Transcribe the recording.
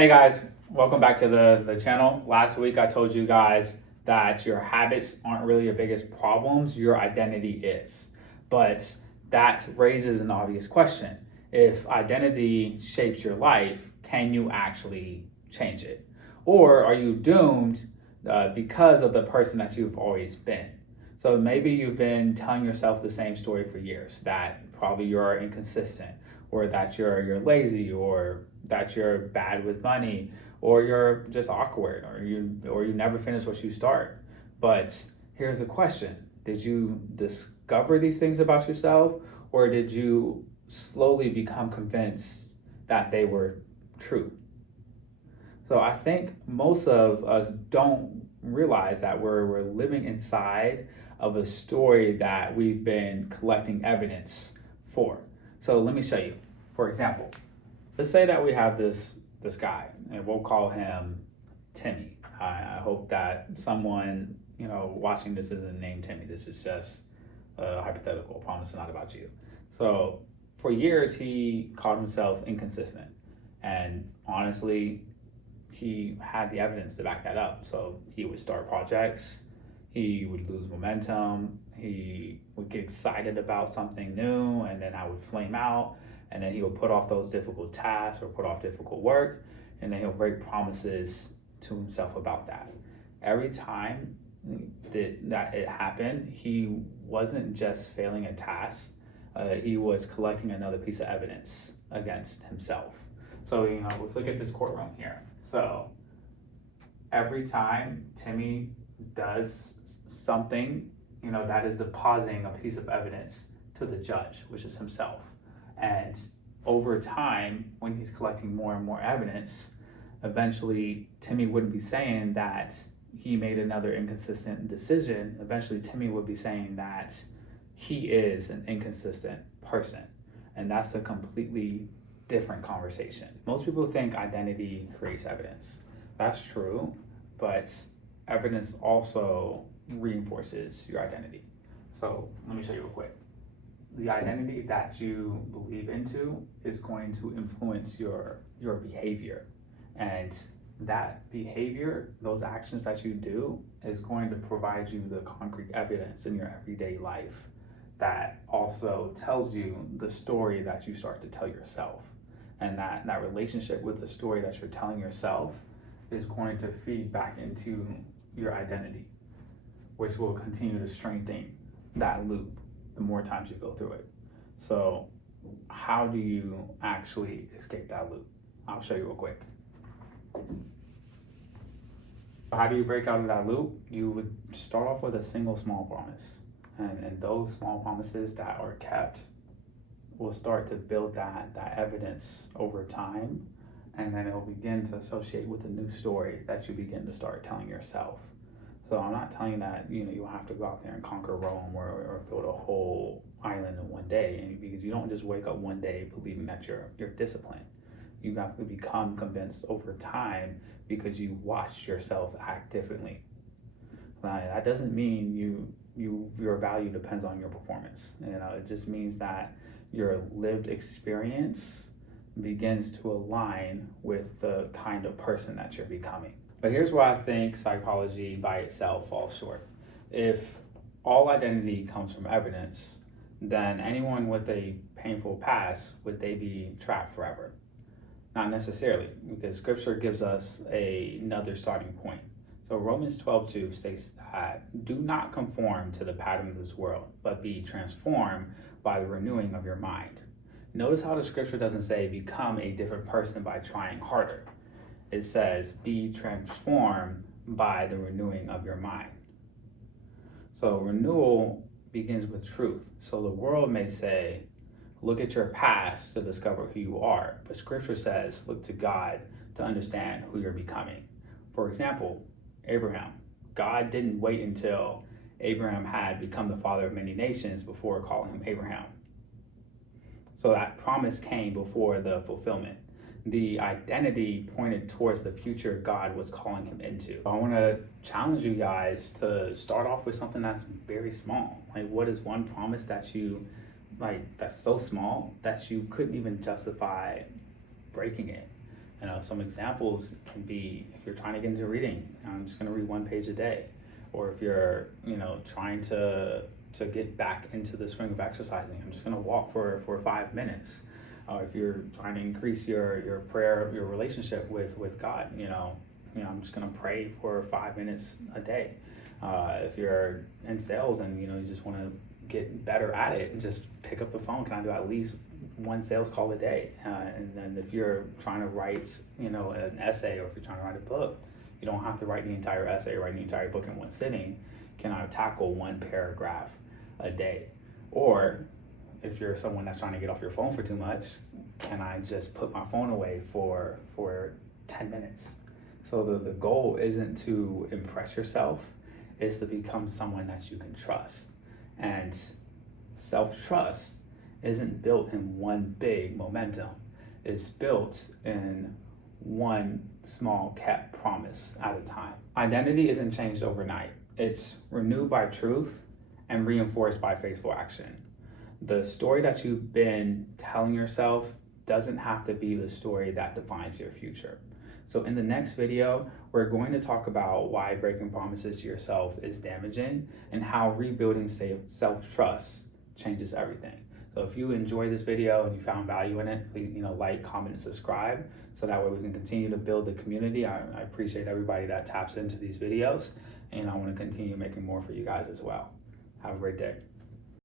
Hey guys, welcome back to the channel. Last week I told you guys that your habits aren't really your biggest problems, your identity is. But that raises an obvious question. If identity shapes your life, can you actually change it? Or are you doomed because of the person that you've always been? So maybe you've been telling yourself the same story for years, that probably you're inconsistent, or that you're lazy, or that you're bad with money, or you're just awkward, or you never finish what you start. But here's the question. Did you discover these things about yourself, or did you slowly become convinced that they were true? So I think most of us don't realize that we're living inside of a story that we've been collecting evidence for. So let me show you. For example, let's say that we have this guy, and we'll call him Timmy. I hope that someone watching this isn't named Timmy. This is just hypothetical. I promise, not about you. So for years he called himself inconsistent, and honestly, he had the evidence to back that up. So he would start projects, he would lose momentum, he would get excited about something new, and then I would flame out, and then he would put off those difficult tasks or put off difficult work, and then he'll break promises to himself about that. Every time that it happened, he wasn't just failing a task, he was collecting another piece of evidence against himself. So, let's look at this courtroom here. So every time Timmy does something, that is depositing a piece of evidence to the judge, which is himself. And over time, when he's collecting more and more evidence, eventually Timmy wouldn't be saying that he made another inconsistent decision. Eventually, Timmy would be saying that he is an inconsistent person. And that's a completely different conversation. Most people think identity creates evidence. That's true, but evidence also reinforces your identity. So let me show you real quick. The identity that you believe into is going to influence your behavior. And that behavior, those actions that you do, is going to provide you the concrete evidence in your everyday life that also tells you the story that you start to tell yourself. And that relationship with the story that you're telling yourself is going to feed back into your identity, which will continue to strengthen that loop the more times you go through it. So how do you actually escape that loop? I'll show you real quick. How do you break out of that loop? You would start off with a single small promise. And those small promises that are kept will start to build that evidence over time, and then it will begin to associate with a new story that you begin to start telling yourself. So I'm not telling you that you have to go out there and conquer Rome or build a whole island in one day, because you don't just wake up one day believing that you're disciplined. You have to become convinced over time because you watched yourself act differently. That doesn't mean your value depends on your performance. It just means that your lived experience begins to align with the kind of person that you're becoming. But here's where I think psychology by itself falls short. If all identity comes from evidence, then anyone with a painful past, would they be trapped forever? Not necessarily, because scripture gives us another starting point. So Romans 12:2 states that do not conform to the pattern of this world, but be transformed by the renewing of your mind. Notice how the scripture doesn't say become a different person by trying harder. It says be transformed by the renewing of your mind. So renewal begins with truth. So the world may say, look at your past to discover who you are. But scripture says, look to God to understand who you're becoming. For example, Abraham. God didn't wait until Abraham had become the father of many nations before calling him Abraham. So that promise came before the fulfillment. The identity pointed towards the future God was calling him into. I want to challenge you guys to start off with something that's very small. Like, what is one promise that you that's so small that you couldn't even justify breaking it? You know, some examples can be if you're trying to get into reading, I'm just going to read 1 page a day. Or if you're, you know, trying to get back into the swing of exercising, I'm just going to walk for 5 minutes. Or if you're trying to increase your prayer, your relationship with God, you know, I'm just going to pray for 5 minutes a day. If you're in sales and, you know, you just want to get better at it, and just pick up the phone. Can I do at least 1 sales call a day? And then if you're trying to write, you know, an essay, or if you're trying to write a book, you don't have to write the entire essay, write the entire book in one sitting. Can I tackle 1 paragraph a day? Or if you're someone that's trying to get off your phone for too much, can I just put my phone away for 10 minutes? So the goal isn't to impress yourself, it's to become someone that you can trust. And self-trust isn't built in one big momentum. It's built in one small kept promise at a time. Identity isn't changed overnight. It's renewed by truth and reinforced by faithful action. The story that you've been telling yourself doesn't have to be the story that defines your future. So in the next video, we're going to talk about why breaking promises to yourself is damaging and how rebuilding self-trust changes everything. So if you enjoyed this video and you found value in it, please, you know, like, comment, and subscribe, so that way we can continue to build the community. I appreciate everybody that taps into these videos, and I want to continue making more for you guys as well. Have a great day.